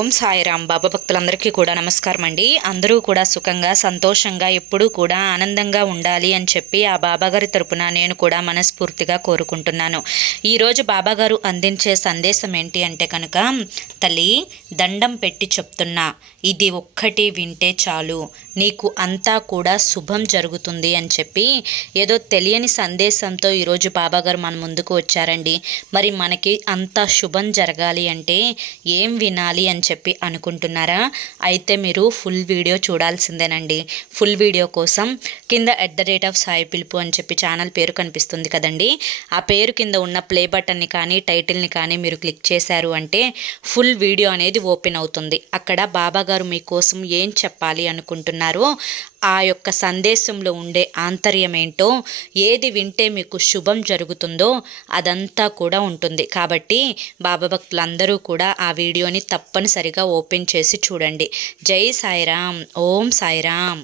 ఓం సాయిరామ్. బాబా భక్తులందరికీ కూడా నమస్కారం అండి. అందరూ కూడా సుఖంగా సంతోషంగా ఎప్పుడూ కూడా ఆనందంగా ఉండాలి అని చెప్పి ఆ బాబాగారి తరపున నేను కూడా మనస్ఫూర్తిగా కోరుకుంటున్నాను. ఈరోజు బాబాగారు అందించే సందేశం ఏంటి అంటే కనుక తల్లి దండం పెట్టి చెప్తున్నా. ఇది ఒక్కటి వింటే చాలు. నీకు అంతా కూడా శుభం జరుగుతుంది అని చెప్పి ఏదో తెలియని సందేశంతో ఈరోజు బాబాగారు మన ముందుకు వచ్చారండి. మరి మనకి అంత శుభం జరగాలి అంటే ఏం వినాలి అని చెప్పి అనుకుంటున్నారా? అయితే మీరు ఫుల్ వీడియో చూడాల్సిందేనండి. ఫుల్ వీడియో కోసం కింద at the rate of Sai Pilupu అని చెప్పి ఛానల్ పేరు కనిపిస్తుంది కదండి. ఆ పేరు కింద ఉన్న ప్లే బటన్ని కానీ టైటిల్ని కానీ మీరు క్లిక్ చేశారు అంటే ఫుల్ వీడియో అనేది ఓపెన్ అవుతుంది. అక్కడ బాబాగారు మీకోసం ఏం చెప్పాలి అనుకుంటున్నారో ఆ యొక్క సందేశంలో ఉండే ఆంతర్యం ఏంటో ఏది వింటే మీకు శుభం జరుగుతుందో అదంతా కూడా ఉంటుంది. కాబట్టి బాబా భక్తులందరూ కూడా ఆ వీడియోని తప్పనిసరి తప్పనిసరిగా ఓపెన్ చేసి చూడండి. జై సాయిరామ్. ఓం సాయిరామ్.